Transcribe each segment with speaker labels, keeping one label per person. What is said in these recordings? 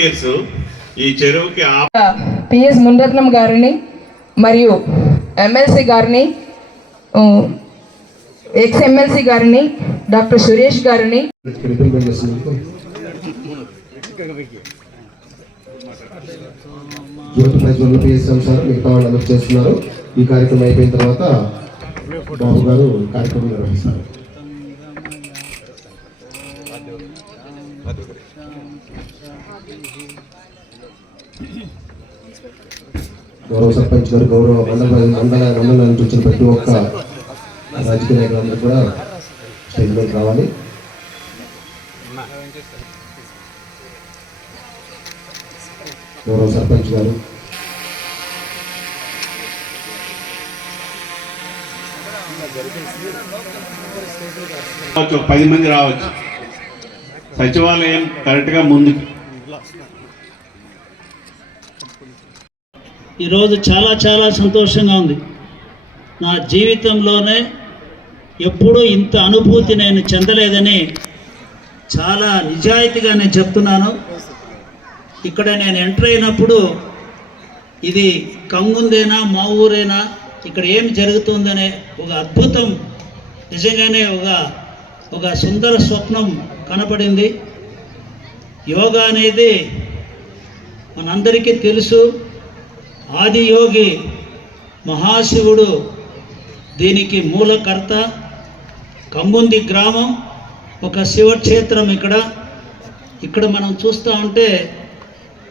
Speaker 1: Years ఈ చెరువుకి ఆ
Speaker 2: పిఎస్ మునిరత్నం గారిని మరియు ఎమ్మెల్సీ గారిని ఎక్స్ ఎమ్మెల్సీ గారిని డాక్టర్ సురేష్ గారిని.
Speaker 3: జ్యోతి పిఎస్ఎం సార్ మిగతా వాళ్ళు చేస్తున్నారు. ఈ కార్యక్రమం అయిపోయిన తర్వాత బాబు గారు కార్యక్రమం నిర్వహిస్తారు. గౌరవ సర్పంచ్ గారు గౌరవ మండల మండల మండలం నుంచి వచ్చిన ప్రతి ఒక్క రాజకీయ నాయకులందరూ కూడా స్టేజ్ మీద రావాలి. గౌరవ సర్పంచ్ గారు.
Speaker 1: పది మంది రావచ్చు. సచివాలయం కరెక్ట్గా ముందుకు
Speaker 4: ఈరోజు చాలా చాలా సంతోషంగా ఉంది. నా జీవితంలోనే ఎప్పుడూ ఇంత అనుభూతి నేను చెందలేదని చాలా నిజాయితీగా నేను చెప్తున్నాను. ఇక్కడ నేను ఎంటర్ అయినప్పుడు ఇది కంగుందేనా మా ఊరేనా ఇక్కడ ఏం జరుగుతుందనే ఒక అద్భుతం నిజంగానే ఒక ఒక సుందర స్వప్నం కనపడింది. యోగా అనేది మనందరికీ తెలుసు. ఆదియోగి మహాశివుడు దీనికి మూలకర్త కంగుంది గ్రామం ఒక శివక్షేత్రం ఇక్కడ. ఇక్కడ మనం చూస్తూ ఉంటే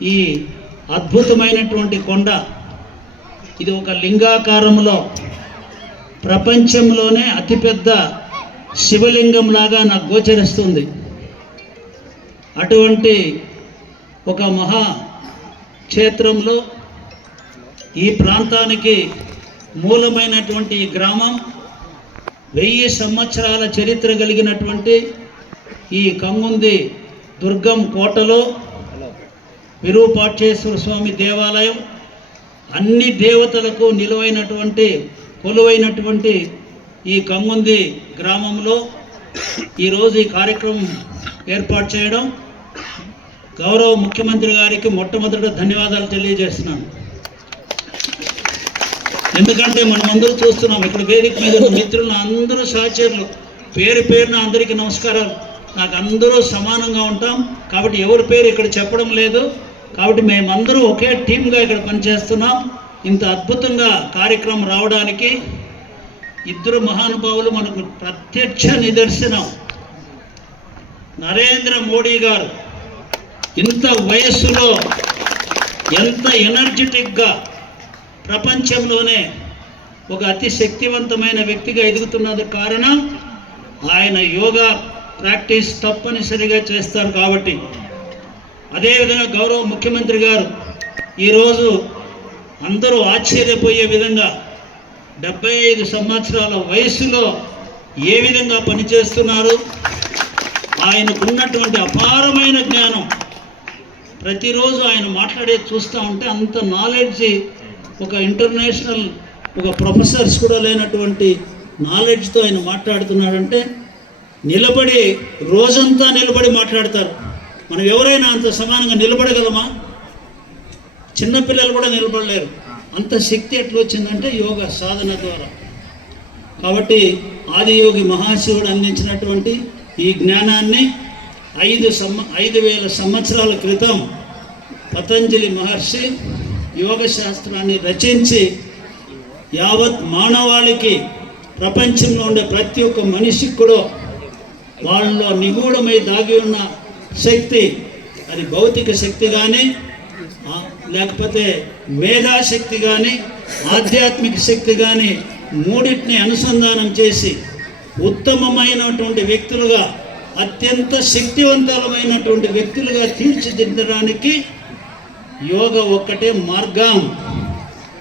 Speaker 4: ఈ అద్భుతమైనటువంటి కొండ. ఇది ఒక లింగాకారంలో ప్రపంచంలోనే అతిపెద్ద శివలింగం లాగా నాకు గోచరిస్తుంది. అటువంటి ఒక మహా క్షేత్రంలో ఈ ప్రాంతానికి మూలమైనటువంటి ఈ గ్రామం వెయ్యి సంవత్సరాల చరిత్ర కలిగినటువంటి ఈ కంగుంది దుర్గం కోటలో విరూపాక్షేశ్వర స్వామి దేవాలయం. అన్ని దేవతలకు నిలువైనటువంటి కొలువైనటువంటి ఈ కంగుంది గ్రామంలో ఈరోజు ఈ కార్యక్రమం ఏర్పాటు చేయడం. గౌరవ ముఖ్యమంత్రి గారికి మొట్టమొదట ధన్యవాదాలు తెలియజేస్తున్నాను. ఎందుకంటే మనం అందరూ చూస్తున్నాం. ఇక్కడ వేదిక మీద మిత్రులు అందరూ సహచరులు. పేరు పేరున అందరికీ నమస్కారాలు. నాకు అందరూ సమానంగా ఉంటాం. కాబట్టి ఎవరి పేరు ఇక్కడ చెప్పడం లేదు. కాబట్టి మేమందరూ ఒకే టీమ్గా ఇక్కడ పనిచేస్తున్నాం. ఇంత అద్భుతంగా కార్యక్రమం రావడానికి ఇద్దరు మహానుభావులు మనకు ప్రత్యక్ష నిదర్శనం. నరేంద్ర మోడీ గారు ఇంత వయస్సులో ఎంత ఎనర్జెటిక్గా ప్రపంచంలోనే ఒక అతి శక్తివంతమైన వ్యక్తిగా ఎదుగుతున్నది కారణం ఆయన యోగా ప్రాక్టీస్ తప్పనిసరిగా చేస్తారు కాబట్టి. అదేవిధంగా గౌరవ ముఖ్యమంత్రి గారు ఈరోజు అందరూ ఆశ్చర్యపోయే విధంగా డెబ్బై ఐదు సంవత్సరాల వయసులో ఏ విధంగా పనిచేస్తున్నారు? ఆయనకున్నటువంటి అపారమైన జ్ఞానం. ప్రతిరోజు ఆయన మాట్లాడే చూస్తూ ఉంటే అంత నాలెడ్జ్ ఒక ఇంటర్నేషనల్ ఒక ప్రొఫెసర్స్ కూడా లేనటువంటి నాలెడ్జ్తో ఆయన మాట్లాడుతున్నాడంటే నిలబడి రోజంతా నిలబడి మాట్లాడతారు. మనం ఎవరైనా అంత సమానంగా నిలబడగలమా? చిన్నపిల్లలు కూడా నిలబడలేరు. అంత శక్తి ఎట్లా వచ్చిందంటే సాధన ద్వారా. కాబట్టి ఆదియోగి మహాశివుడు అందించినటువంటి ఈ జ్ఞానాన్ని ఐదు సమ్మ ఐదు వేల సంవత్సరాల క్రితం పతంజలి మహర్షి యోగ శాస్త్రాన్ని రచించి యావత్ మానవాళికి ప్రపంచంలో ఉండే ప్రతి ఒక్క మనిషికి కూడా వాళ్ళలో నిగూఢమై దాగి ఉన్న శక్తి అది భౌతిక శక్తి కానీ లేకపోతే మేధాశక్తి కానీ ఆధ్యాత్మిక శక్తి కానీ మూడింటిని అనుసంధానం చేసి ఉత్తమమైనటువంటి వ్యక్తులుగా అత్యంత శక్తివంతమైనటువంటి వ్యక్తులుగా తీర్చిదిద్దడానికి యోగ ఒక్కటే మార్గం.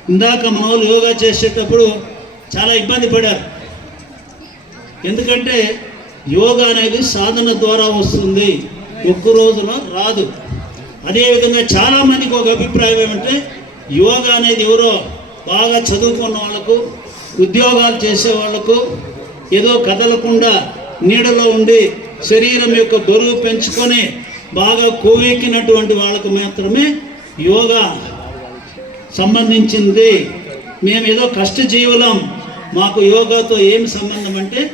Speaker 4: ఇందాక మన వాళ్ళు యోగా చేసేటప్పుడు చాలా ఇబ్బంది పడారు. ఎందుకంటే యోగా అనేది సాధన ద్వారా వస్తుంది. ఒక్క రోజున రాదు. అదేవిధంగా చాలామందికి ఒక అభిప్రాయం ఏమంటే యోగా అనేది ఎవరో బాగా చదువుకున్న వాళ్ళకు ఉద్యోగాలు చేసే వాళ్ళకు ఏదో కదలకుండా నీడలో ఉండి శరీరం యొక్క బరువు పెంచుకొని బాగా కోవెక్కినటువంటి వాళ్ళకు మాత్రమే యోగా సంబంధించింది. మేము ఏదో కష్టజీవులం. మాకు యోగాతో ఏమి సంబంధం అంటే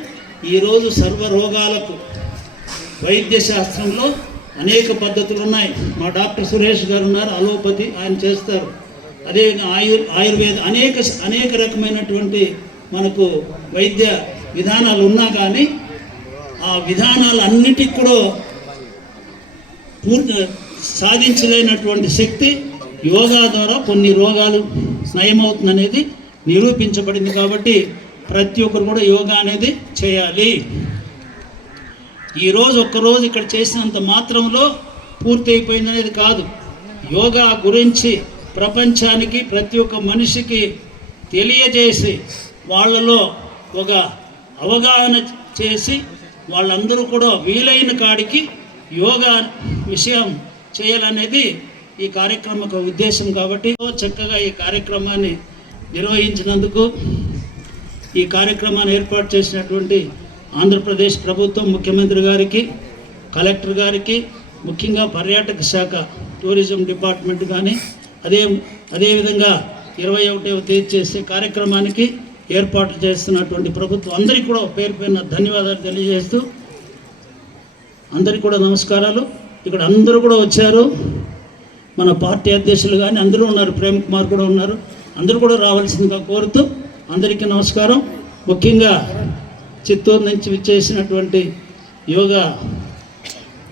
Speaker 4: ఈరోజు సర్వ రోగాలకు వైద్య శాస్త్రంలో అనేక పద్ధతులు ఉన్నాయి. మా డాక్టర్ సురేష్ గారు ఉన్నారు అలోపతి ఆయన చేస్తారు. అదేవిధంగా ఆయు ఆయుర్వేద అనేక అనేక రకమైనటువంటి మనకు వైద్య విధానాలు ఉన్నా కానీ ఆ విధానాలు అన్నిటికి కూడా పూర్తి సాధించలేనటువంటి శక్తి యోగా ద్వారా కొన్ని రోగాలు నయమవుతుందనేది నిరూపించబడింది కాబట్టి ప్రతి ఒక్కరు కూడా యోగా అనేది చేయాలి. ఈరోజు ఒక్కరోజు ఇక్కడ చేసినంత మాత్రంలో పూర్తి అయిపోయింది అనేది కాదు. యోగా గురించి ప్రపంచానికి ప్రతి ఒక్క మనిషికి తెలియజేసి వాళ్ళలో ఒక అవగాహన చేసి వాళ్ళందరూ కూడా వీలైన కాడికి యోగా విషయం చేయాలనేది ఈ కార్యక్రమం ఉద్దేశం కాబట్టి చక్కగా ఈ కార్యక్రమాన్ని నిర్వహించినందుకు ఈ కార్యక్రమాన్ని ఏర్పాటు చేసినటువంటి ఆంధ్రప్రదేశ్ ప్రభుత్వం ముఖ్యమంత్రి గారికి కలెక్టర్ గారికి ముఖ్యంగా పర్యాటక శాఖ టూరిజం డిపార్ట్మెంట్ కానీ అదే అదేవిధంగా ఇరవై ఒకటవ తేదీ చేసే కార్యక్రమానికి ఏర్పాటు చేస్తున్నటువంటి ప్రభుత్వం అందరికీ కూడా పేరు పైన ధన్యవాదాలు తెలియజేస్తూ అందరికీ కూడా నమస్కారాలు. ఇక్కడ అందరూ కూడా వచ్చారు. మన పార్టీ అధ్యక్షులు కానీ అందరూ ఉన్నారు ప్రేమ్ కుమార్ కూడా ఉన్నారు. అందరూ కూడా రావాల్సిందిగా కోరుతూ అందరికీ నమస్కారం. ముఖ్యంగా చిత్తూరు నుంచి విచ్చేసినటువంటి యోగా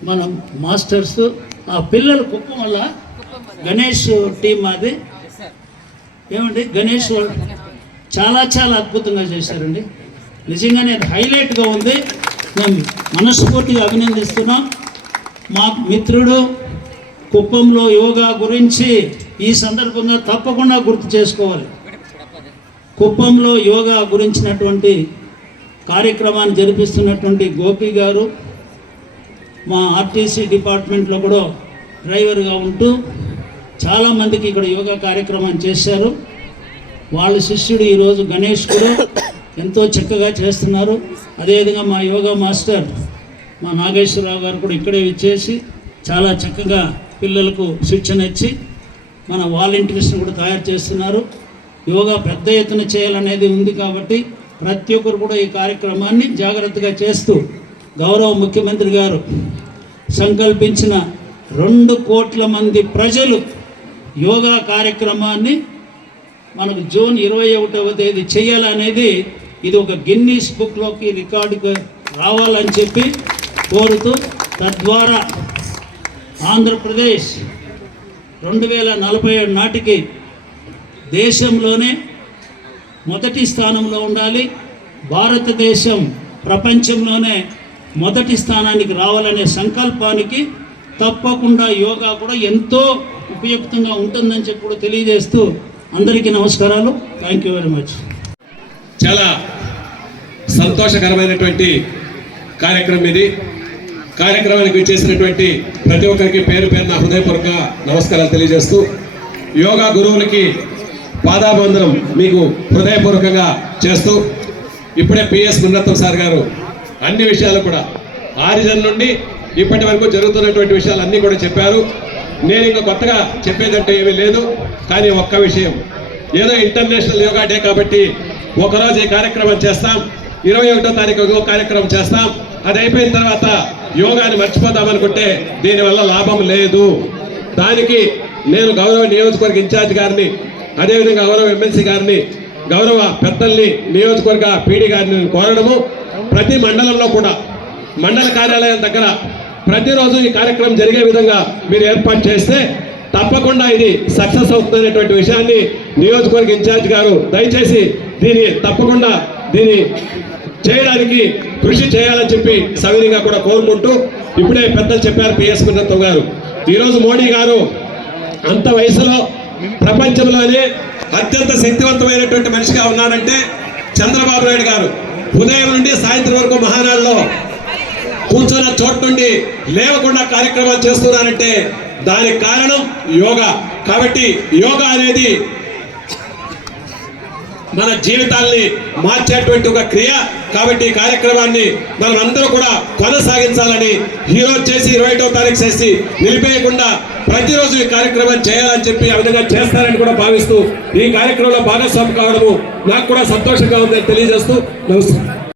Speaker 4: మన మాస్టర్స్ ఆ పిల్లల కుప్పం వల్ల గణేష్ టీం అది ఏమండి? గణేష్ చాలా చాలా అద్భుతంగా చేశారండి. నిజంగానే అది హైలైట్గా ఉంది. మేము మనస్ఫూర్తిగా అభినందిస్తున్నాం. మా మిత్రుడు కుప్పంలో యోగా గురించి ఈ సందర్భంగా తప్పకుండా గుర్తు చేసుకోవాలి. కుప్పంలో యోగా గురించినటువంటి కార్యక్రమాన్ని జరిపిస్తున్నటువంటి గోపి గారు మా ఆర్టీసీ డిపార్ట్మెంట్లో కూడా డ్రైవర్గా ఉంటూ చాలామందికి ఇక్కడ యోగా కార్యక్రమాన్ని చేశారు. వాళ్ళ శిష్యుడు ఈరోజు గణేష్ కూడా ఎంతో చక్కగా చేస్తున్నారు. అదేవిధంగా మా యోగా మాస్టర్ మా నాగేశ్వరరావు గారు కూడా ఇక్కడే ఇచ్చేసి చాలా చక్కగా పిల్లలకు శిక్షణ ఇచ్చి మన వాలంటీర్స్ని కూడా తయారు చేస్తున్నారు. యోగా పెద్ద ఎత్తున చేయాలనేది ఉంది కాబట్టి ప్రతి ఒక్కరు కూడా ఈ కార్యక్రమాన్ని జాగ్రత్తగా చేస్తూ గౌరవ ముఖ్యమంత్రి గారు సంకల్పించిన రెండు కోట్ల మంది ప్రజలు యోగా కార్యక్రమాన్ని మనకు జూన్ ఇరవై ఒకటవ తేదీ చేయాలనేది ఇది ఒక గిన్నీస్ బుక్లోకి రికార్డుకు రావాలని చెప్పి కోరుతూ తద్వారా ఆంధ్రప్రదేశ్ రెండు వేల నలభై ఏడు నాటికి దేశంలోనే మొదటి స్థానంలో ఉండాలి. భారతదేశం ప్రపంచంలోనే మొదటి స్థానానికి రావాలనే సంకల్పానికి తప్పకుండా యోగా కూడా ఎంతో ఉపయుక్తంగా ఉంటుందని చెప్పి కూడా తెలియజేస్తూ అందరికీ నమస్కారాలు. థ్యాంక్ యూ వెరీ మచ్
Speaker 5: చాలా సంతోషకరమైనటువంటి కార్యక్రమం ఇది. కార్యక్రమానికి వచ్చేసినటువంటి ప్రతి ఒక్కరికి పేరు పేరున హృదయపూర్వక నమస్కారాలు తెలియజేస్తూ యోగా గురువులకి పాదాబంధనం మీకు హృదయపూర్వకంగా చేస్తూ ఇప్పుడే పిఎస్ మున్నత్తం సార్ గారు అన్ని విషయాలు కూడా ఆరిజన్ నుండి ఇప్పటి వరకు జరుగుతున్నటువంటి విషయాలు అన్నీ కూడా చెప్పారు. నేను ఇంకా కొత్తగా చెప్పేదంటే ఏమీ లేదు కానీ ఒక్క విషయం. ఏదో ఇంటర్నేషనల్ యోగా డే కాబట్టి ఒకరోజు ఈ కార్యక్రమం చేస్తాం ఇరవై ఒకటో తారీఖు కార్యక్రమం చేస్తాం అది అయిపోయిన తర్వాత యోగాన్ని మర్చిపోదామనుకుంటే దీనివల్ల లాభం లేదు. దానికి నేను గౌరవ నియోజకవర్గ ఇన్ఛార్జ్ గారిని అదేవిధంగా గౌరవ ఎమ్మెల్సీ గారిని గౌరవ పెద్దల్ని నియోజకవర్గ పీడీ గారిని కోరడము. ప్రతి మండలంలో కూడా మండల కార్యాలయం దగ్గర ప్రతిరోజు ఈ కార్యక్రమం జరిగే విధంగా మీరు ఏర్పాటు చేస్తే తప్పకుండా ఇది సక్సెస్ అవుతుందనేటువంటి విషయాన్ని నియోజకవర్గ ఇన్ఛార్జ్ గారు దయచేసి దీన్ని తప్పకుండా దీన్ని చేయడానికి కృషి చేయాలని చెప్పి సవినీగా కూడా కోరుకుంటూ ఇప్పుడే పెద్దలు చెప్పారు పిఎస్ గుండత్వం గారు. ఈరోజు మోడీ గారు అంత వయసులో ప్రపంచంలోనే అత్యంత శక్తివంతమైనటువంటి మనిషిగా ఉన్నాడంటే చంద్రబాబు నాయుడు గారు. ఉదయం నుండి సాయంత్రం వరకు మహానాడులో కూర్చున్న చోటు నుండి లేవకుండా కార్యక్రమాలు చేస్తున్నారంటే దానికి కారణం యోగా. కాబట్టి యోగా అనేది మన జీవితాల్ని మార్చేటువంటి ఒక క్రియ. కాబట్టి ఈ కార్యక్రమాన్ని మనం అందరూ కూడా కొనసాగించాలని హీరో చేసి ఇరవై ఒకటో తారీఖు చేసి నిలిపేయకుండా ప్రతిరోజు ఈ కార్యక్రమం చేయాలని చెప్పి ఆ విధంగా చేస్తారని కూడా భావిస్తూ ఈ కార్యక్రమంలో భాగస్వామి కావడము నాకు కూడా సంతోషంగా ఉందని తెలియజేస్తూ నమస్కారం.